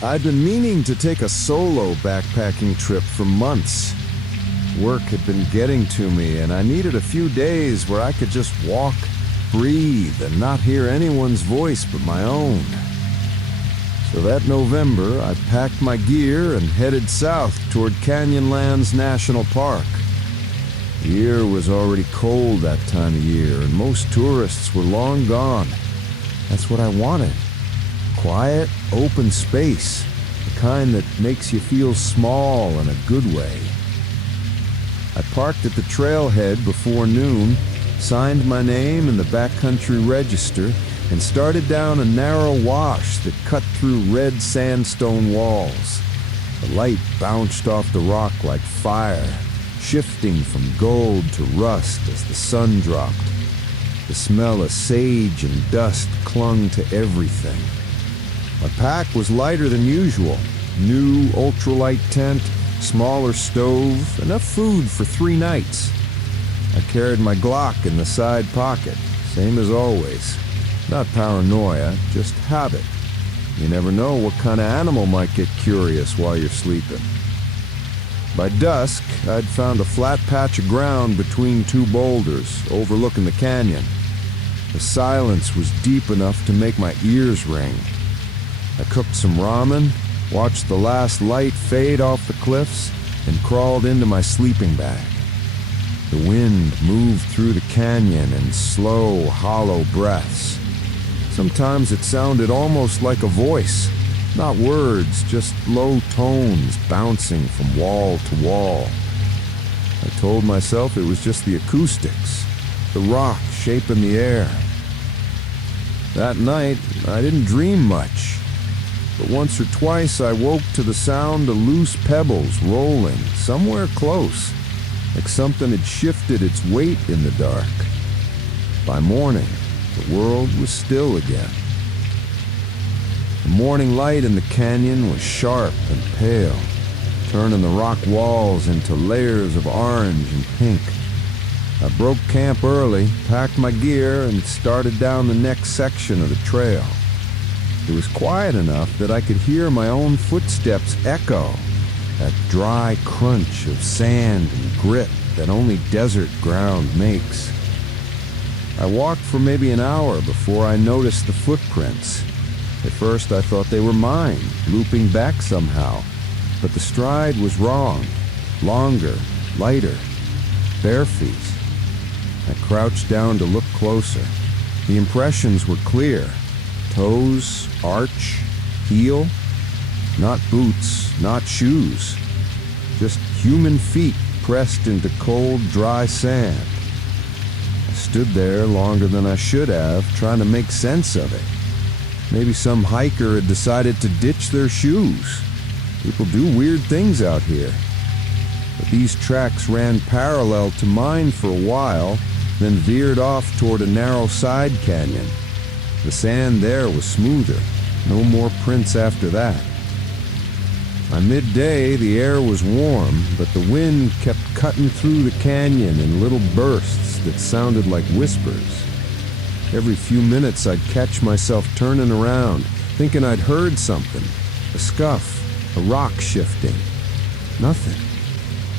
I'd been meaning to take a solo backpacking trip for months. Work had been getting to me, and I needed a few days where I could just walk, breathe, and not hear anyone's voice but my own. So that November, I packed my gear and headed south toward Canyonlands National Park. The air was already cold that time of year, and most tourists were long gone. That's what I wanted. Quiet, open space, the kind that makes you feel small in a good way. I parked at the trailhead before noon, signed my name in the backcountry register, and started down a narrow wash that cut through red sandstone walls. The light bounced off the rock like fire, shifting from gold to rust as the sun dropped. The smell of sage and dust clung to everything. My pack was lighter than usual. New ultralight tent, smaller stove, enough food for 3 nights. I carried my Glock in the side pocket, same as always. Not paranoia, just habit. You never know what kind of animal might get curious while you're sleeping. By dusk, I'd found a flat patch of ground between 2 boulders, overlooking the canyon. The silence was deep enough to make my ears ring. I cooked some ramen, watched the last light fade off the cliffs, and crawled into my sleeping bag. The wind moved through the canyon in slow, hollow breaths. Sometimes it sounded almost like a voice, not words, just low tones bouncing from wall to wall. I told myself it was just the acoustics, the rock shaping the air. That night, I didn't dream much. But once or twice I woke to the sound of loose pebbles rolling somewhere close, like something had shifted its weight in the dark. By morning, the world was still again. The morning light in the canyon was sharp and pale, turning the rock walls into layers of orange and pink. I broke camp early, packed my gear, and started down the next section of the trail. It was quiet enough that I could hear my own footsteps echo, that dry crunch of sand and grit that only desert ground makes. I walked for maybe an hour before I noticed the footprints. At first I thought they were mine, looping back somehow, but the stride was wrong, longer, lighter, bare feet. I crouched down to look closer. The impressions were clear. Toes, arch, heel, not boots, not shoes, just human feet pressed into cold, dry sand. I stood there longer than I should have, trying to make sense of it. Maybe some hiker had decided to ditch their shoes. People do weird things out here. But these tracks ran parallel to mine for a while, then veered off toward a narrow side canyon. The sand there was smoother, no more prints after that. By midday, the air was warm, but the wind kept cutting through the canyon in little bursts that sounded like whispers. Every few minutes, I'd catch myself turning around, thinking I'd heard something, a scuff, a rock shifting. Nothing,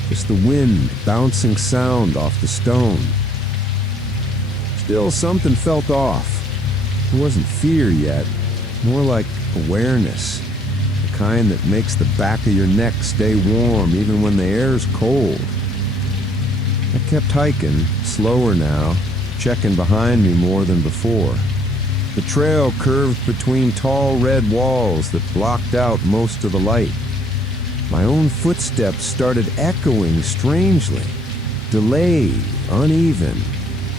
just the wind bouncing sound off the stone. Still, something felt off. It wasn't fear yet, more like awareness, the kind that makes the back of your neck stay warm even when the air's cold. I kept hiking, slower now, checking behind me more than before. The trail curved between tall red walls that blocked out most of the light. My own footsteps started echoing strangely, delayed, uneven,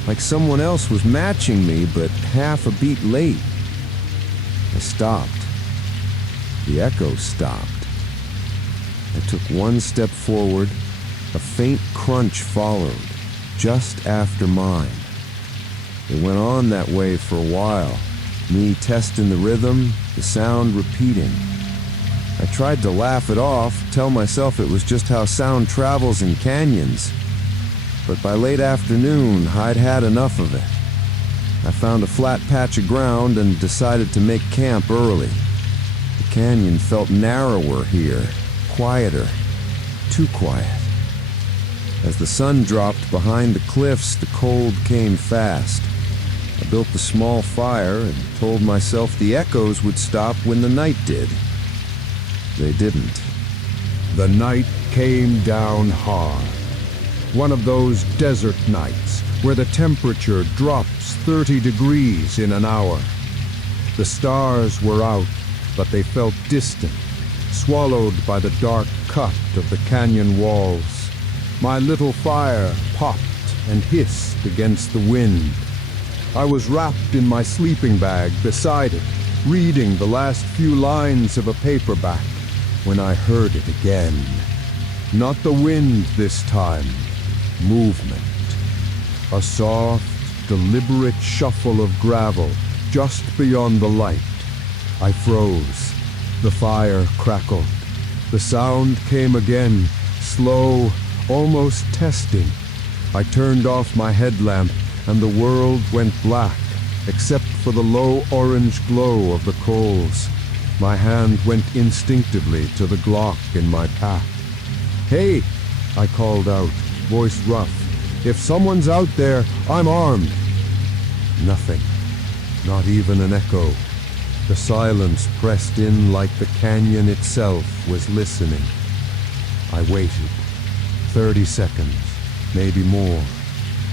like someone else was matching me, but half a beat late. I stopped. The echo stopped. I took one step forward. A faint crunch followed, just after mine. It went on that way for a while, me testing the rhythm, the sound repeating. I tried to laugh it off, tell myself it was just how sound travels in canyons. But by late afternoon, I'd had enough of it. I found a flat patch of ground and decided to make camp early. The canyon felt narrower here, quieter, too quiet. As the sun dropped behind the cliffs, the cold came fast. I built a small fire and told myself the echoes would stop when the night did. They didn't. The night came down hard. One of those desert nights where the temperature drops 30 degrees in an hour. The stars were out, but they felt distant, swallowed by the dark cut of the canyon walls. My little fire popped and hissed against the wind. I was wrapped in my sleeping bag beside it, reading the last few lines of a paperback, when I heard it again. Not the wind this time, movement. A soft, deliberate shuffle of gravel just beyond the light. I froze. The fire crackled. The sound came again, slow, almost testing. I turned off my headlamp and the world went black, except for the low orange glow of the coals. My hand went instinctively to the Glock in my pack. "Hey!" I called out, voice rough. "If someone's out there, I'm armed." Nothing. Not even an echo. The silence pressed in like the canyon itself was listening. I waited. 30 seconds, maybe more.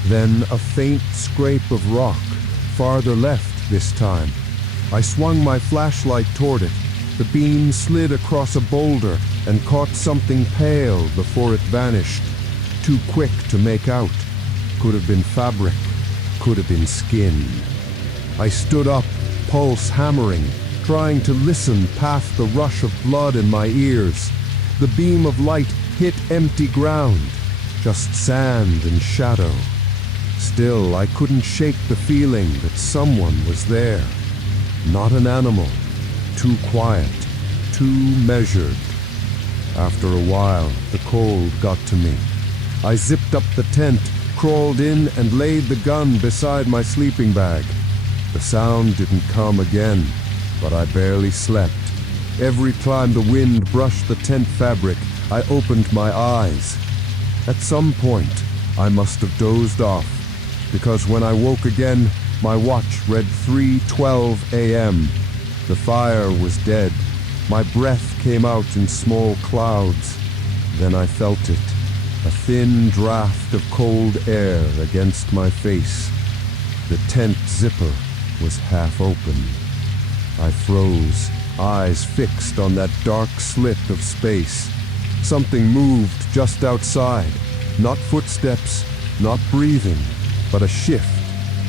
Then a faint scrape of rock, farther left this time. I swung my flashlight toward it. The beam slid across a boulder and caught something pale before it vanished. Too quick to make out. Could have been fabric. Could have been skin. I stood up, pulse hammering, trying to listen past the rush of blood in my ears. The beam of light hit empty ground, just sand and shadow. Still, I couldn't shake the feeling that someone was there. Not an animal. Too quiet. Too measured. After a while, the cold got to me. I zipped up the tent, crawled in, and laid the gun beside my sleeping bag. The sound didn't come again, but I barely slept. Every time the wind brushed the tent fabric, I opened my eyes. At some point, I must have dozed off, because when I woke again, my watch read 3:12 a.m. The fire was dead. My breath came out in small clouds. Then I felt it, a thin draft of cold air against my face. The tent zipper was half open. I froze, eyes fixed on that dark slit of space. Something moved just outside. Not footsteps, not breathing, but a shift,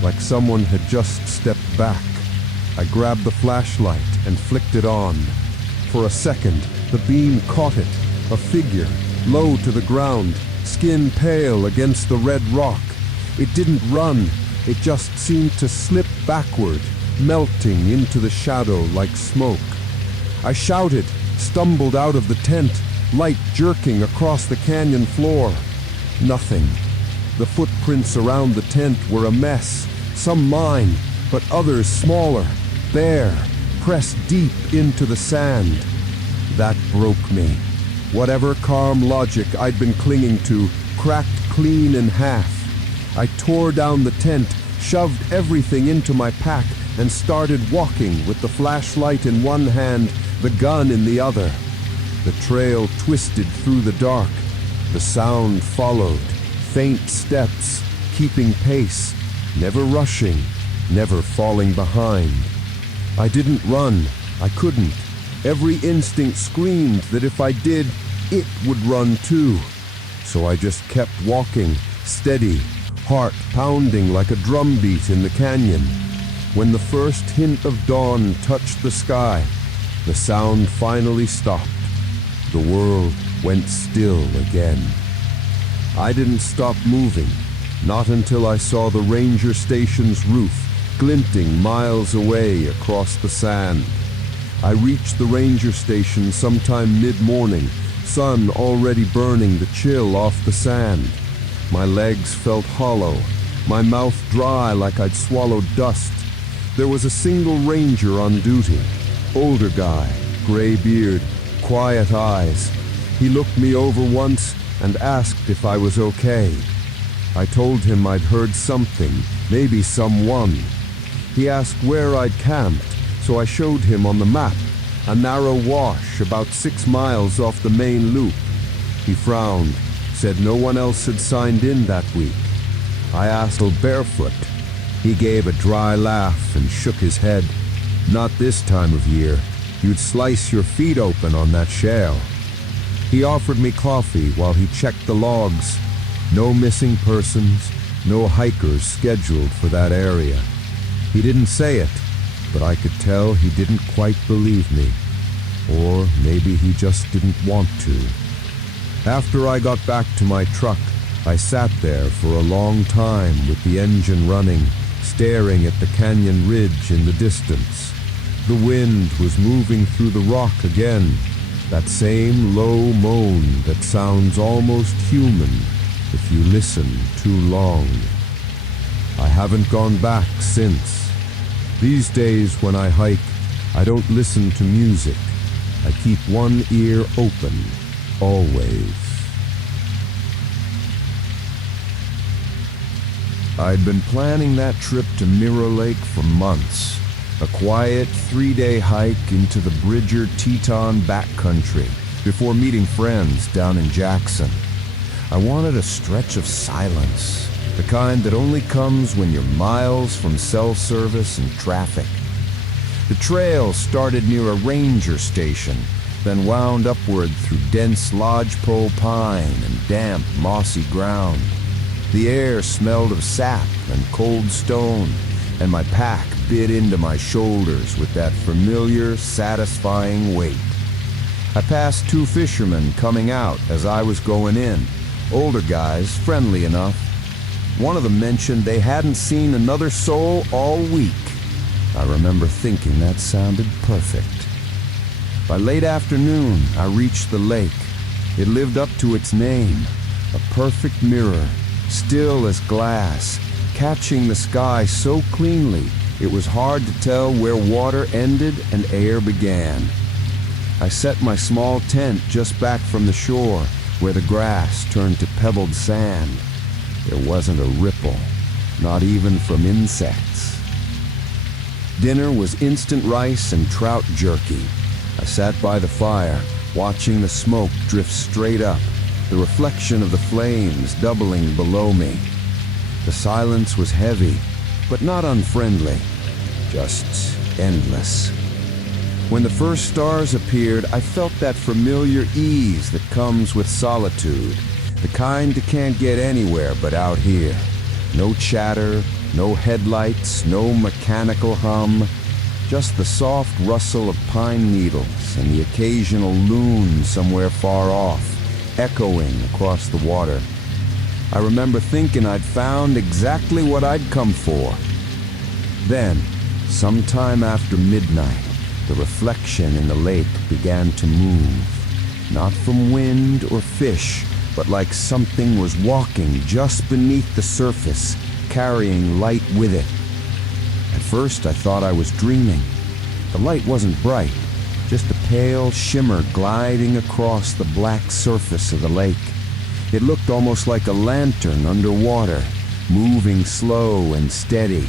like someone had just stepped back. I grabbed the flashlight and flicked it on. For a second, the beam caught it, a figure, low to the ground, skin pale against the red rock. It didn't run, it just seemed to slip backward, melting into the shadow like smoke. I shouted, stumbled out of the tent, light jerking across the canyon floor. Nothing. The footprints around the tent were a mess, some mine, but others smaller, bare, pressed deep into the sand. That broke me. Whatever calm logic I'd been clinging to cracked clean in half. I tore down the tent, shoved everything into my pack, and started walking with the flashlight in one hand, the gun in the other. The trail twisted through the dark. The sound followed, faint steps, keeping pace, never rushing, never falling behind. I didn't run. I couldn't. Every instinct screamed that if I did, it would run too. So I just kept walking, steady, heart pounding like a drumbeat in the canyon. When the first hint of dawn touched the sky, the sound finally stopped. The world went still again. I didn't stop moving, not until I saw the ranger station's roof glinting miles away across the sand. I reached the ranger station sometime mid-morning, sun already burning the chill off the sand. My legs felt hollow, my mouth dry like I'd swallowed dust. There was a single ranger on duty, older guy, gray beard, quiet eyes. He looked me over once and asked if I was okay. I told him I'd heard something, maybe someone. He asked where I'd camped, so I showed him on the map a narrow wash about 6 miles off the main loop. He frowned, said no one else had signed in that week. I asked him barefoot. He gave a dry laugh and shook his head. Not this time of year. You'd slice your feet open on that shale. He offered me coffee while he checked the logs. No missing persons, no hikers scheduled for that area. He didn't say it, but I could tell he didn't quite believe me. Or maybe he just didn't want to. After I got back to my truck, I sat there for a long time with the engine running, staring at the canyon ridge in the distance. The wind was moving through the rock again, that same low moan that sounds almost human if you listen too long. I haven't gone back since. These days when I hike, I don't listen to music. I keep one ear open, always. I'd been planning that trip to Mirror Lake for months. A quiet 3-day hike into the Bridger Teton backcountry before meeting friends down in Jackson. I wanted a stretch of silence, the kind that only comes when you're miles from cell service and traffic. The trail started near a ranger station, then wound upward through dense lodgepole pine and damp, mossy ground. The air smelled of sap and cold stone, and my pack bit into my shoulders with that familiar, satisfying weight. I passed 2 fishermen coming out as I was going in, older guys, friendly enough. One of them mentioned they hadn't seen another soul all week. I remember thinking that sounded perfect. By late afternoon, I reached the lake. It lived up to its name, a perfect mirror, still as glass, catching the sky so cleanly it was hard to tell where water ended and air began. I set my small tent just back from the shore, where the grass turned to pebbled sand. There wasn't a ripple, not even from insects. Dinner was instant rice and trout jerky. I sat by the fire, watching the smoke drift straight up, the reflection of the flames doubling below me. The silence was heavy, but not unfriendly, just endless. When the first stars appeared, I felt that familiar ease that comes with solitude, the kind you can't get anywhere but out here. No chatter, no headlights, no mechanical hum, just the soft rustle of pine needles and the occasional loon somewhere far off, echoing across the water. I remember thinking I'd found exactly what I'd come for. Then, sometime after midnight, the reflection in the lake began to move. Not from wind or fish, but like something was walking just beneath the surface, carrying light with it. At first I thought I was dreaming. The light wasn't bright, just a pale shimmer gliding across the black surface of the lake. It looked almost like a lantern underwater, moving slow and steady.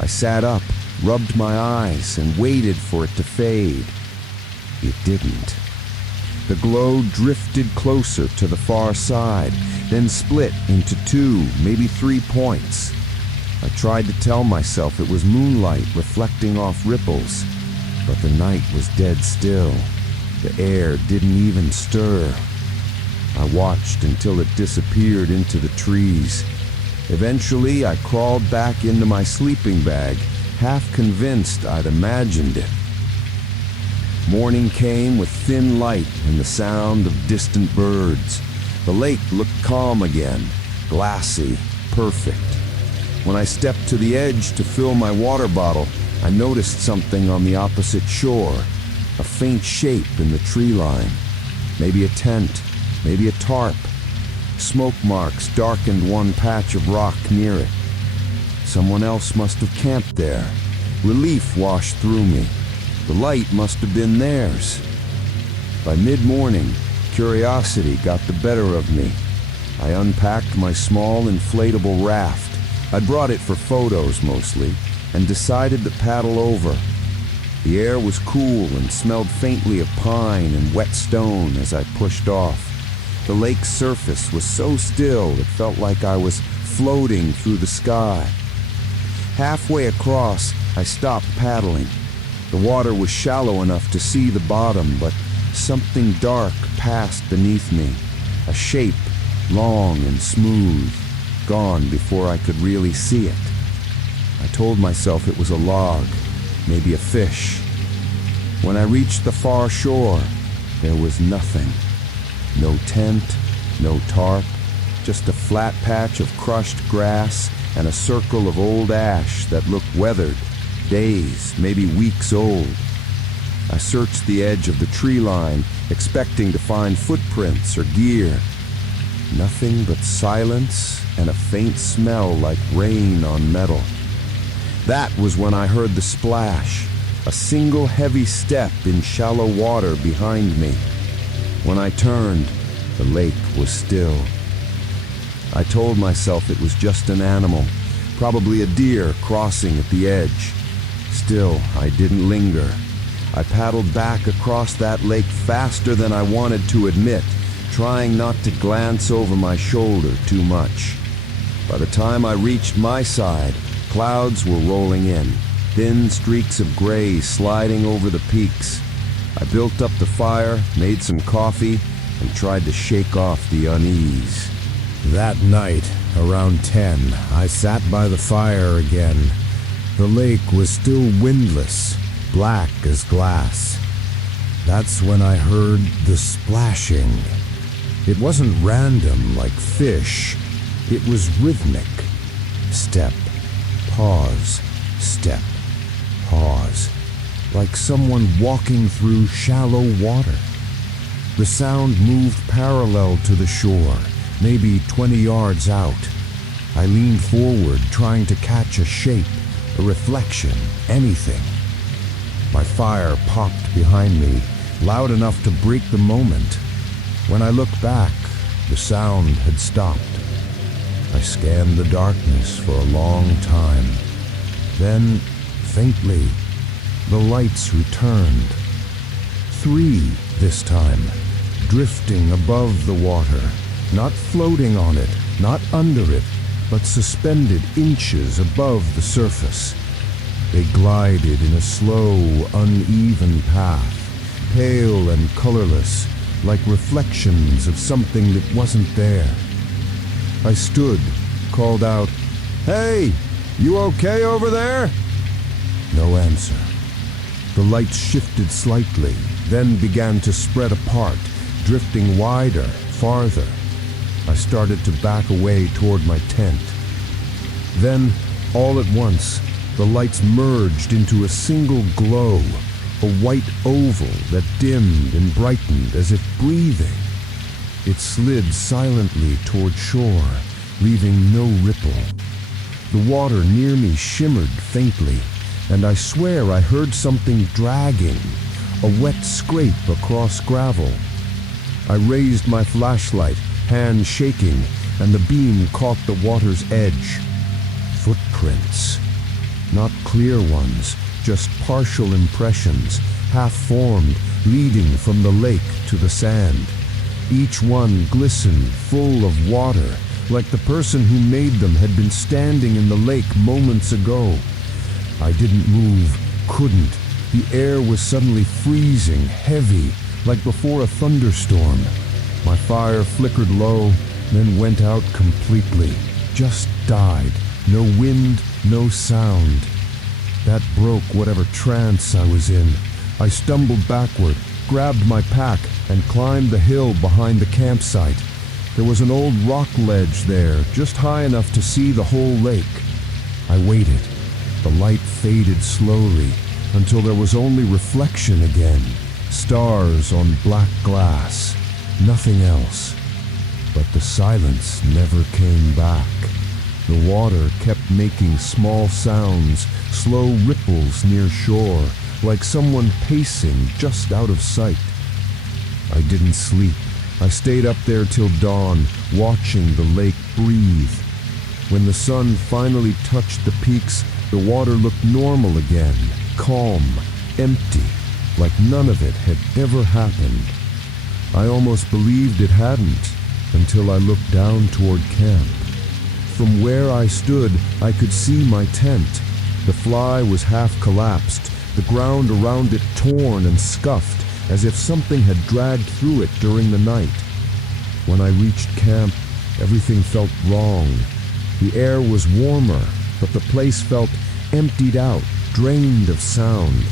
I sat up, rubbed my eyes, and waited for it to fade. It didn't. The glow drifted closer to the far side, then split into 2, maybe 3 points. I tried to tell myself it was moonlight reflecting off ripples, but the night was dead still. The air didn't even stir. I watched until it disappeared into the trees. Eventually, I crawled back into my sleeping bag, half convinced I'd imagined it. Morning came with thin light and the sound of distant birds. The lake looked calm again, glassy, perfect. When I stepped to the edge to fill my water bottle, I noticed something on the opposite shore, a faint shape in the tree line. Maybe a tent, maybe a tarp. Smoke marks darkened one patch of rock near it. Someone else must have camped there. Relief washed through me. The light must have been theirs. By mid-morning, curiosity got the better of me. I unpacked my small inflatable raft. I'd brought it for photos mostly, and decided to paddle over. The air was cool and smelled faintly of pine and wet stone as I pushed off. The lake's surface was so still it felt like I was floating through the sky. Halfway across, I stopped paddling. The water was shallow enough to see the bottom, but something dark passed beneath me. A shape, long and smooth, gone before I could really see it. I told myself it was a log, maybe a fish. When I reached the far shore, there was nothing. No tent, no tarp, just a flat patch of crushed grass and a circle of old ash that looked weathered, days, maybe weeks old. I searched the edge of the tree line, expecting to find footprints or gear. Nothing but silence and a faint smell like rain on metal. That was when I heard the splash, a single heavy step in shallow water behind me. When I turned, the lake was still. I told myself it was just an animal, probably a deer crossing at the edge. Still, I didn't linger. I paddled back across that lake faster than I wanted to admit, trying not to glance over my shoulder too much. By the time I reached my side, clouds were rolling in, thin streaks of gray sliding over the peaks. I built up the fire, made some coffee, and tried to shake off the unease. That night, around 10, I sat by the fire again. The lake was still windless, black as glass. That's when I heard the splashing. It wasn't random like fish. It was rhythmic. Step, pause, step, pause. Like someone walking through shallow water. The sound moved parallel to the shore, maybe 20 yards out. I leaned forward, trying to catch a shape, a reflection, anything. My fire popped behind me, loud enough to break the moment. When I looked back, the sound had stopped. I scanned the darkness for a long time. Then, faintly, the lights returned. 3 this time, drifting above the water, not floating on it, not under it, but suspended inches above the surface. They glided in a slow, uneven path, pale and colorless, like reflections of something that wasn't there. I stood, called out, "Hey, you okay over there?" No answer. The lights shifted slightly, then began to spread apart, drifting wider, farther. I started to back away toward my tent. Then, all at once, the lights merged into a single glow, a white oval that dimmed and brightened as if breathing. It slid silently toward shore, leaving no ripple. The water near me shimmered faintly, and I swear I heard something dragging, a wet scrape across gravel. I raised my flashlight, hand shaking, and the beam caught the water's edge. Footprints. Not clear ones, just partial impressions, half-formed, leading from the lake to the sand. Each one glistened, full of water, like the person who made them had been standing in the lake moments ago. I didn't move, couldn't. The air was suddenly freezing, heavy, like before a thunderstorm. My fire flickered low, then went out completely. Just died. No wind, no sound. That broke whatever trance I was in. I stumbled backward, grabbed my pack, and climbed the hill behind the campsite. There was an old rock ledge there, just high enough to see the whole lake. I waited. The light faded slowly until there was only reflection again. Stars on black glass. Nothing else. But the silence never came back. The water kept making small sounds, slow ripples near shore, like someone pacing just out of sight. I didn't sleep. I stayed up there till dawn, watching the lake breathe. When the sun finally touched the peaks, the water looked normal again, calm, empty, like none of it had ever happened. I almost believed it hadn't, until I looked down toward camp. From where I stood, I could see my tent. The fly was half collapsed, the ground around it torn and scuffed, as if something had dragged through it during the night. When I reached camp, everything felt wrong. The air was warmer, but the place felt emptied out, drained of sound.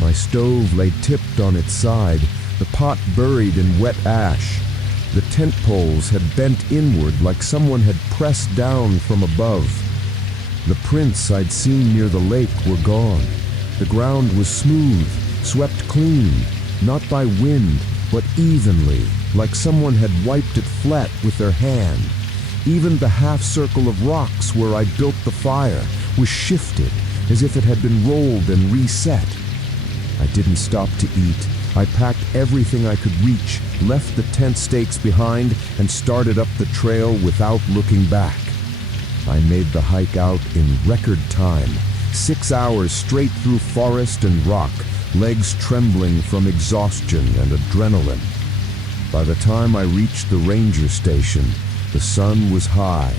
My stove lay tipped on its side, the pot buried in wet ash. The tent poles had bent inward like someone had pressed down from above. The prints I'd seen near the lake were gone. The ground was smooth, swept clean, not by wind, but evenly, like someone had wiped it flat with their hand. Even the half-circle of rocks where I built the fire was shifted, as if it had been rolled and reset. I didn't stop to eat. I packed everything I could reach, left the tent stakes behind, and started up the trail without looking back. I made the hike out in record time, 6 hours straight through forest and rock, legs trembling from exhaustion and adrenaline. By the time I reached the ranger station, the sun was high,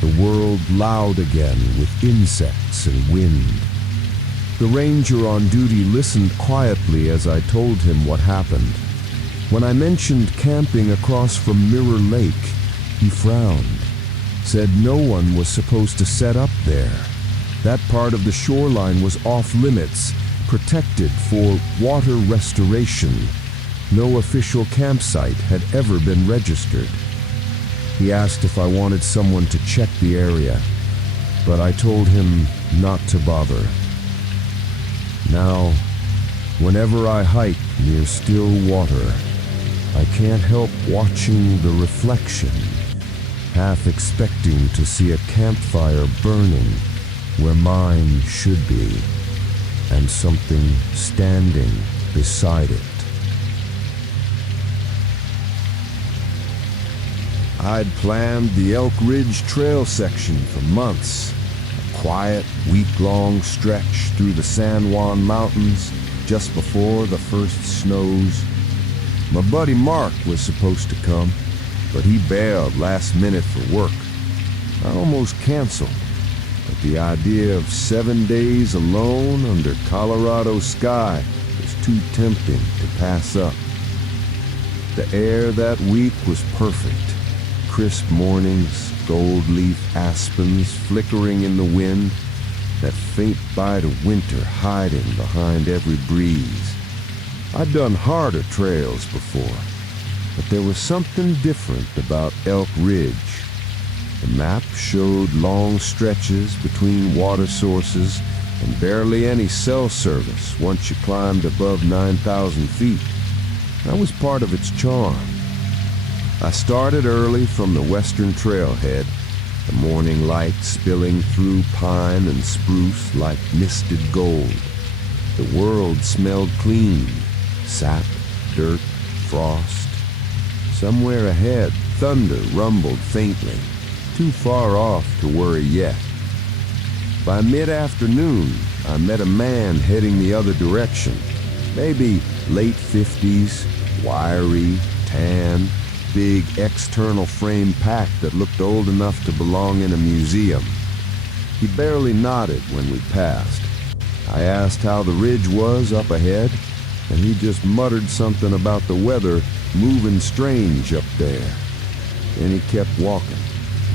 the world loud again with insects and wind. The ranger on duty listened quietly as I told him what happened. When I mentioned camping across from Mirror Lake, he frowned, said no one was supposed to set up there. That part of the shoreline was off limits, protected for water restoration. No official campsite had ever been registered. He asked if I wanted someone to check the area, but I told him not to bother. Now, whenever I hike near still water, I can't help watching the reflection, half expecting to see a campfire burning where mine should be, and something standing beside it. I'd planned the Elk Ridge Trail section for months. A quiet, week-long stretch through the San Juan Mountains just before the first snows. My buddy Mark was supposed to come, but he bailed last minute for work. I almost canceled, but the idea of 7 days alone under Colorado sky was too tempting to pass up. The air that week was perfect. Crisp mornings, gold leaf aspens flickering in the wind, that faint bite of winter hiding behind every breeze. I'd done harder trails before, but there was something different about Elk Ridge. The map showed long stretches between water sources and barely any cell service once you climbed above 9,000 feet. That was part of its charm. I started early from the western trailhead, the morning light spilling through pine and spruce like misted gold. The world smelled clean, sap, dirt, frost. Somewhere ahead, thunder rumbled faintly, too far off to worry yet. By mid-afternoon, I met a man heading the other direction, maybe late 50s, wiry, tan, big external frame pack that looked old enough to belong in a museum. He barely nodded when we passed. I asked how the ridge was up ahead, and he just muttered something about the weather moving strange up there. Then he kept walking,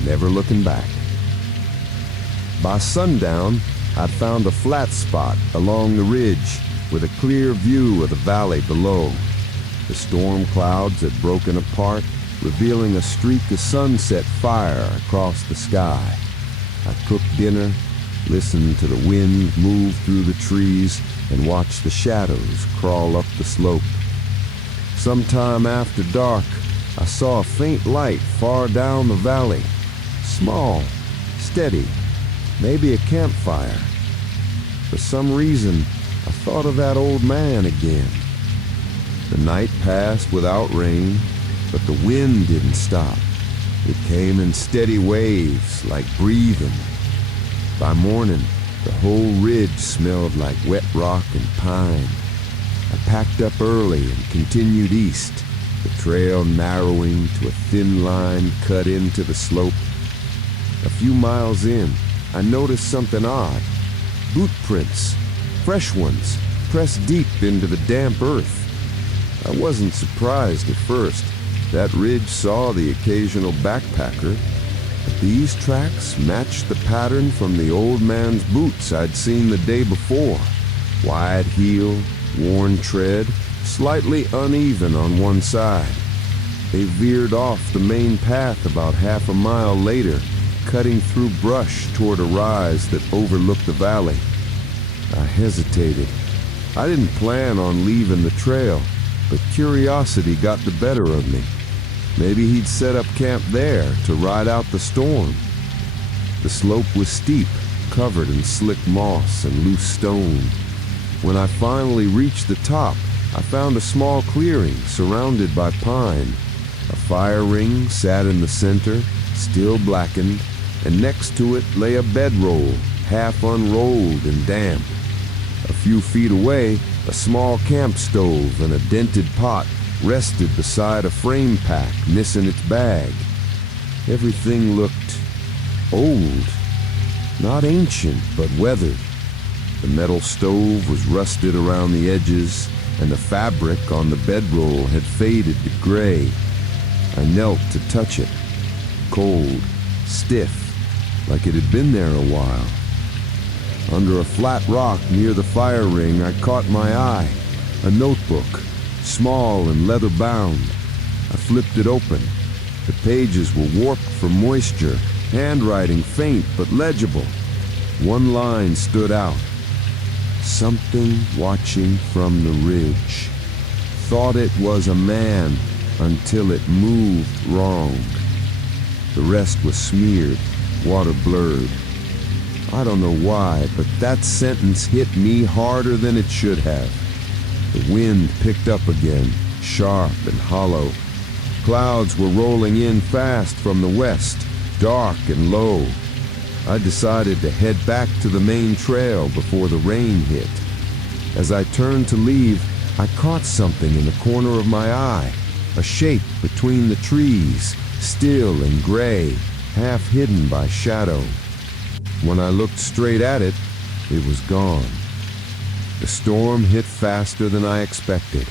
never looking back. By sundown, I'd found a flat spot along the ridge with a clear view of the valley below. The storm clouds had broken apart, revealing a streak of sunset fire across the sky. I cooked dinner, listened to the wind move through the trees, and watched the shadows crawl up the slope. Sometime after dark, I saw a faint light far down the valley. Small, steady, maybe a campfire. For some reason, I thought of that old man again. The night passed without rain, but the wind didn't stop. It came in steady waves, like breathing. By morning, the whole ridge smelled like wet rock and pine. I packed up early and continued east, the trail narrowing to a thin line cut into the slope. A few miles in, I noticed something odd. Boot prints, fresh ones, pressed deep into the damp earth. I wasn't surprised at first. That ridge saw the occasional backpacker, but these tracks matched the pattern from the old man's boots I'd seen the day before. Wide heel, worn tread, slightly uneven on one side. They veered off the main path about half a mile later, cutting through brush toward a rise that overlooked the valley. I hesitated. I didn't plan on leaving the trail, but curiosity got the better of me. Maybe he'd set up camp there to ride out the storm. The slope was steep, covered in slick moss and loose stone. When I finally reached the top, I found a small clearing surrounded by pine. A fire ring sat in the center, still blackened, and next to it lay a bedroll, half unrolled and damp. A few feet away, a small camp stove and a dented pot rested beside a frame pack missing its bag. Everything looked old, not ancient, but weathered. The metal stove was rusted around the edges, and the fabric on the bedroll had faded to gray. I knelt to touch it, cold, stiff, like it had been there a while. Under a flat rock near the fire ring, I caught my eye, a notebook, small and leather-bound. I flipped it open. The pages were warped from moisture, handwriting faint but legible. One line stood out. Something watching from the ridge. Thought it was a man until it moved wrong. The rest was smeared, water blurred. I don't know why, but that sentence hit me harder than it should have. The wind picked up again, sharp and hollow. Clouds were rolling in fast from the west, dark and low. I decided to head back to the main trail before the rain hit. As I turned to leave, I caught something in the corner of my eye, a shape between the trees, still and gray, half hidden by shadow. When I looked straight at it, it was gone. The storm hit faster than I expected.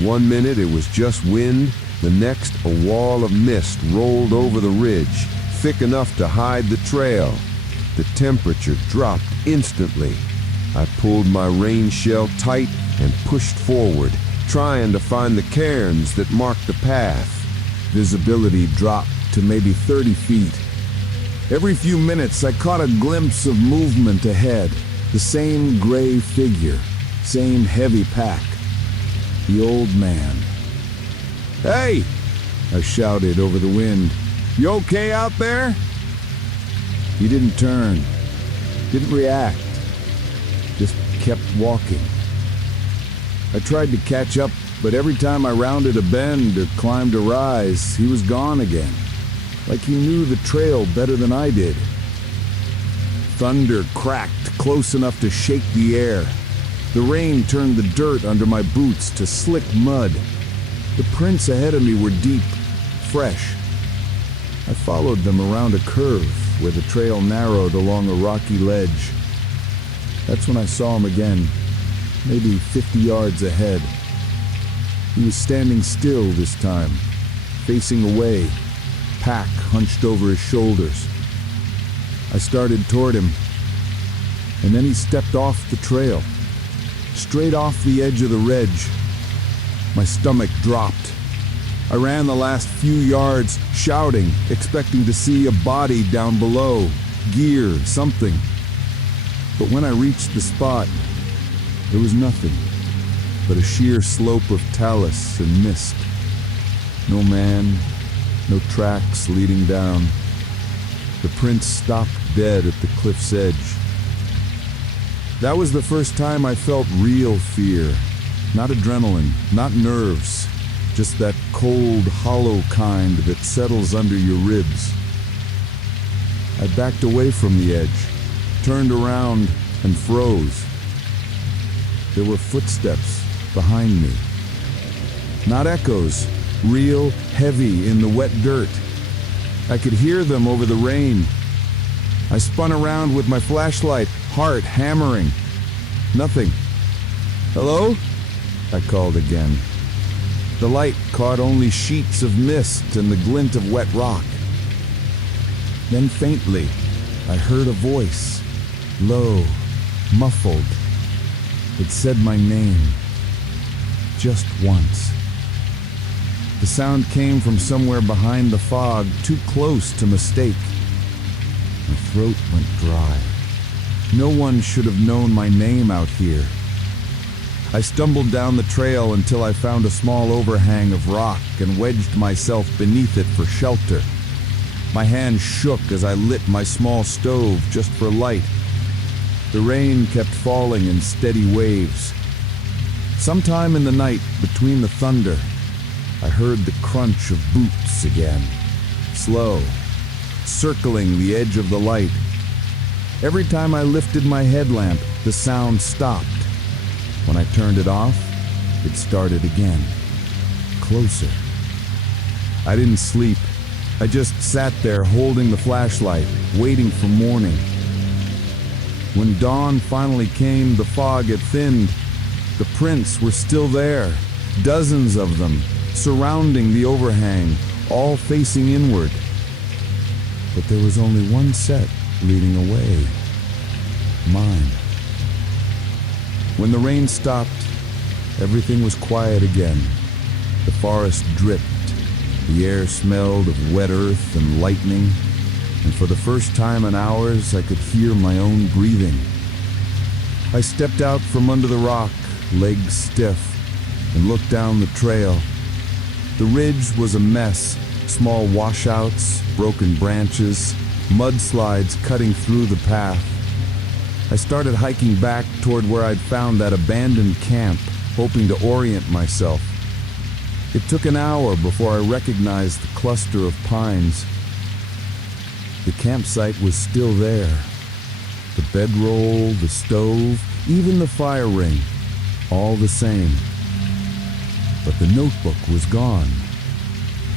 1 minute it was just wind, the next a wall of mist rolled over the ridge, thick enough to hide the trail. The temperature dropped instantly. I pulled my rain shell tight and pushed forward, trying to find the cairns that marked the path. Visibility dropped to maybe 30 feet. Every few minutes I caught a glimpse of movement ahead. The same gray figure, same heavy pack. The old man. "Hey!" I shouted over the wind. "You okay out there?" He didn't turn, didn't react, just kept walking. I tried to catch up, but every time I rounded a bend or climbed a rise, he was gone again, like he knew the trail better than I did. Thunder cracked close enough to shake the air. The rain turned the dirt under my boots to slick mud. The prints ahead of me were deep, fresh. I followed them around a curve where the trail narrowed along a rocky ledge. That's when I saw him again, maybe 50 yards ahead. He was standing still this time, facing away, pack hunched over his shoulders. I started toward him, and then he stepped off the trail, straight off the edge of the ridge. My stomach dropped. I ran the last few yards, shouting, expecting to see a body down below, gear, something. But when I reached the spot, there was nothing but a sheer slope of talus and mist. No man, no tracks leading down. The prints stopped dead at the cliff's edge. That was the first time I felt real fear. Not adrenaline, not nerves, just that cold, hollow kind that settles under your ribs. I backed away from the edge, turned around, and froze. There were footsteps behind me. Not echoes, real, heavy in the wet dirt. I could hear them over the rain. I spun around with my flashlight, heart hammering. Nothing. "Hello?" I called again. The light caught only sheets of mist and the glint of wet rock. Then faintly, I heard a voice, low, muffled. It said my name, just once. The sound came from somewhere behind the fog, too close to mistake. My throat went dry. No one should have known my name out here. I stumbled down the trail until I found a small overhang of rock and wedged myself beneath it for shelter. My hand shook as I lit my small stove just for light. The rain kept falling in steady waves. Sometime in the night, between the thunder, I heard the crunch of boots again, slow, circling the edge of the light. Every time I lifted my headlamp, the sound stopped. When I turned it off, it started again, closer. I didn't sleep. I just sat there holding the flashlight, waiting for morning. When dawn finally came, the fog had thinned. The prints were still there, dozens of them, surrounding the overhang, all facing inward. But there was only one set leading away, mine. When the rain stopped, everything was quiet again. The forest dripped. The air smelled of wet earth and lightning, and for the first time in hours, I could hear my own breathing. I stepped out from under the rock, legs stiff, and looked down the trail. The ridge was a mess, small washouts, broken branches, mudslides cutting through the path. I started hiking back toward where I'd found that abandoned camp, hoping to orient myself. It took an hour before I recognized the cluster of pines. The campsite was still there. The bedroll, the stove, even the fire ring, all the same. But the notebook was gone.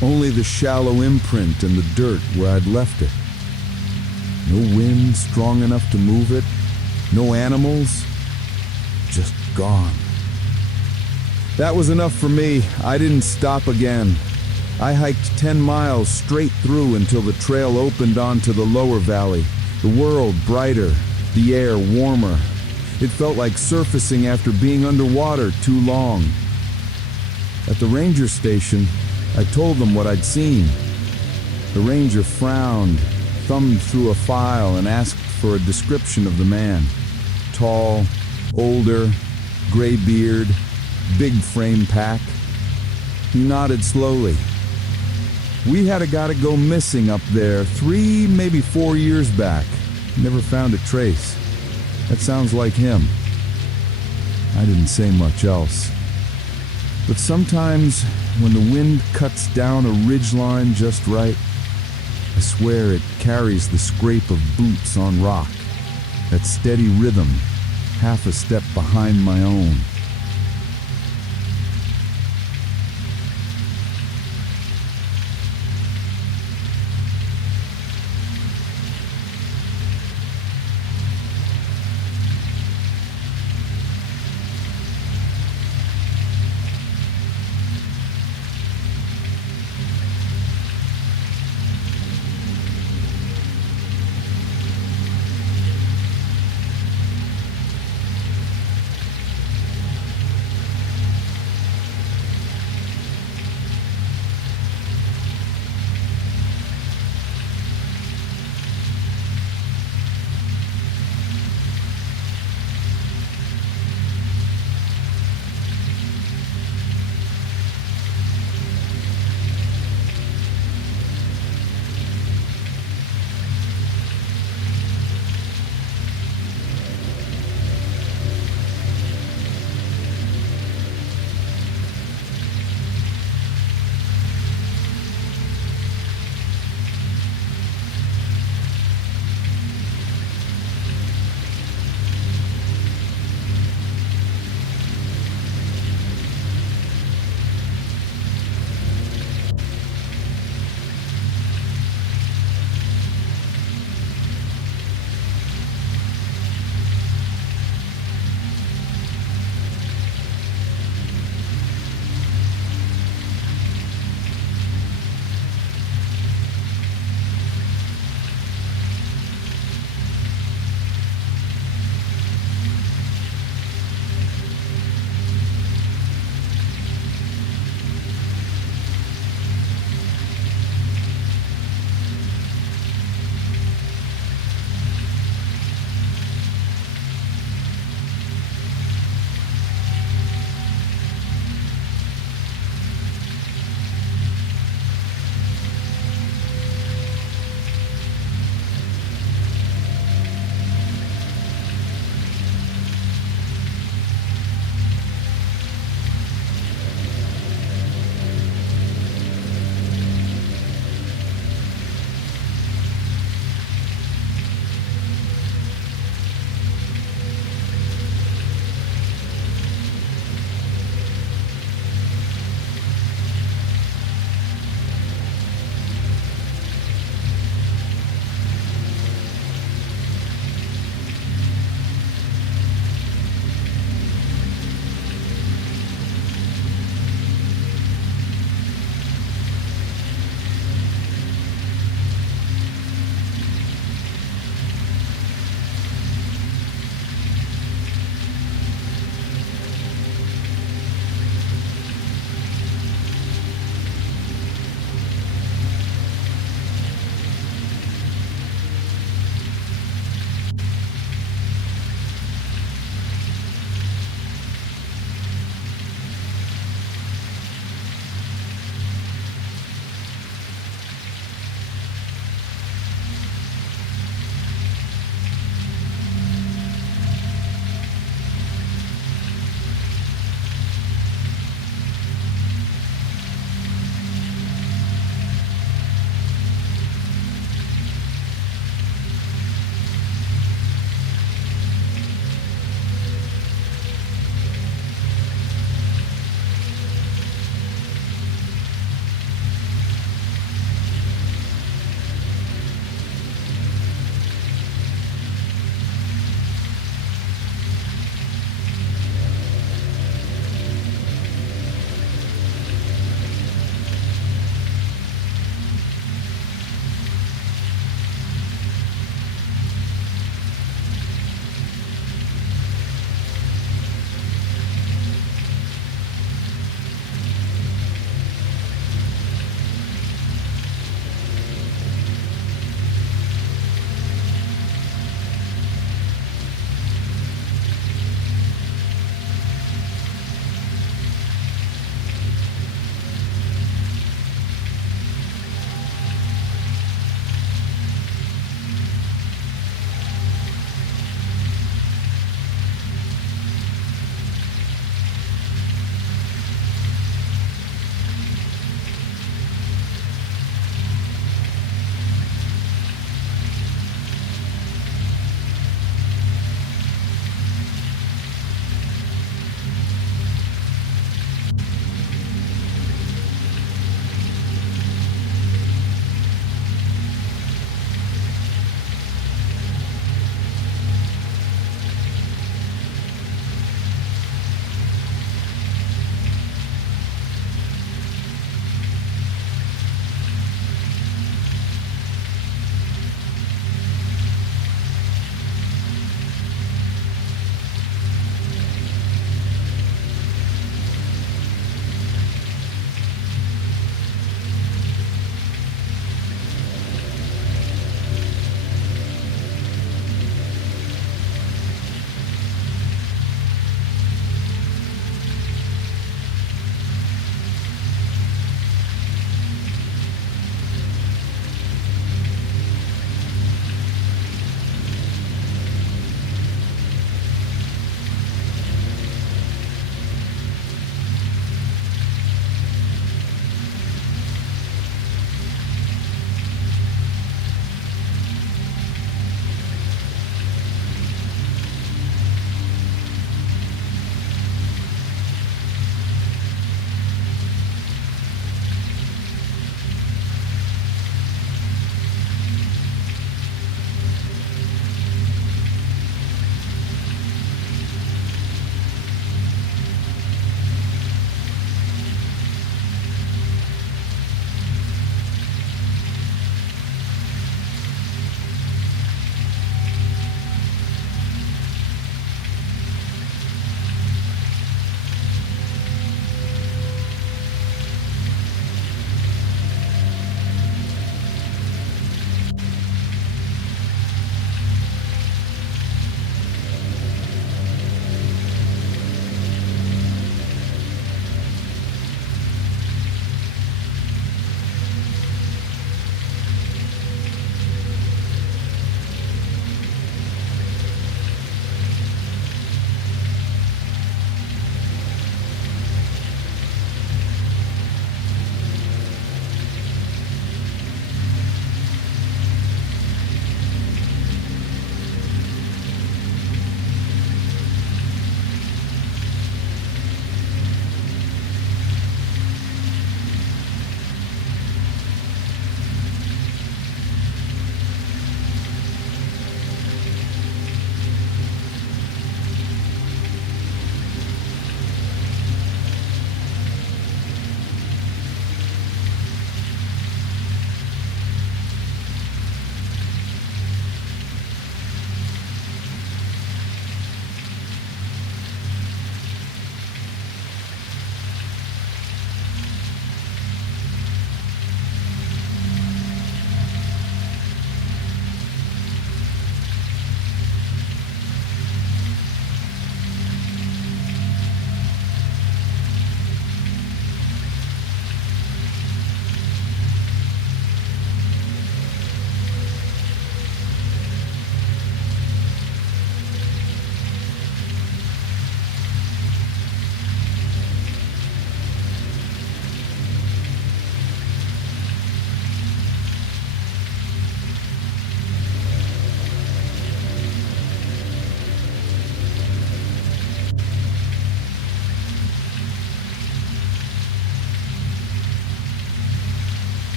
Only the shallow imprint in the dirt where I'd left it. No wind strong enough to move it. No animals. Just gone. That was enough for me. I didn't stop again. I hiked 10 miles straight through until the trail opened onto the lower valley. The world brighter, the air warmer. It felt like surfacing after being underwater too long. At the ranger station, I told them what I'd seen. The ranger frowned, thumbed through a file, and asked for a description of the man. Tall, older, gray beard, big frame pack. He nodded slowly. We had a guy go missing up there 3, maybe 4 years back. Never found a trace. That sounds like him. I didn't say much else. But sometimes, when the wind cuts down a ridgeline just right, I swear it carries the scrape of boots on rock, that steady rhythm, half a step behind my own.